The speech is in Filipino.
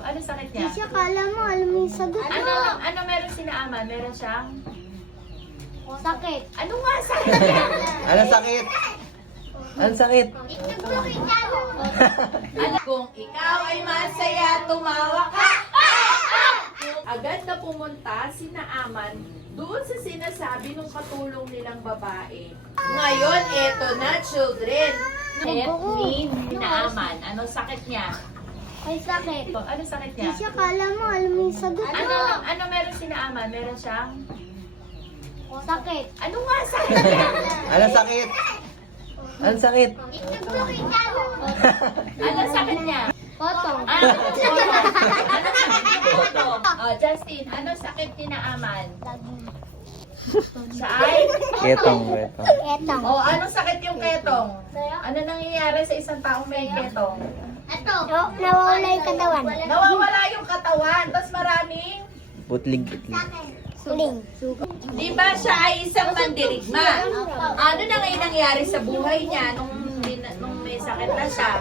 Ano sakit niya? Kasi akala mo, alam mo yung sagot. Ano meron si Naaman? Meron siyang... Sakit. Ano nga sakit niya? Anong sakit? Anong sakit? Kung ikaw ay masaya, tumawa ka. Agad na pumunta si Naaman doon sa sinasabi ng katulong nilang babae. Ngayon, eto na, children. Ni Naaman. Anong sakit niya? Ay, sakit. Ano sakit niya? Kasi akala mo, alam mo yung sagot. Ano meron si Naaman? Meron siyang... Sakit. Ano nga sakit niya? Anong sakit? Anong sakit? Ano sakit niya? Potong. Ano sakit ni Potong? Oh, Justin, ano sakit ni Naaman? Siya ay? Ketong. Etong. Oh, ano sakit yung ketong? Ano nangyayari sa isang taong may ketong? Ito. Nawawala yung katawan. Nawawala yung katawan, tapos maraming... Butlig. Suling. Di ba siya ay isang mandirigma? Ano na ngayon nangyari sa buhay niya nung may sakit na siya?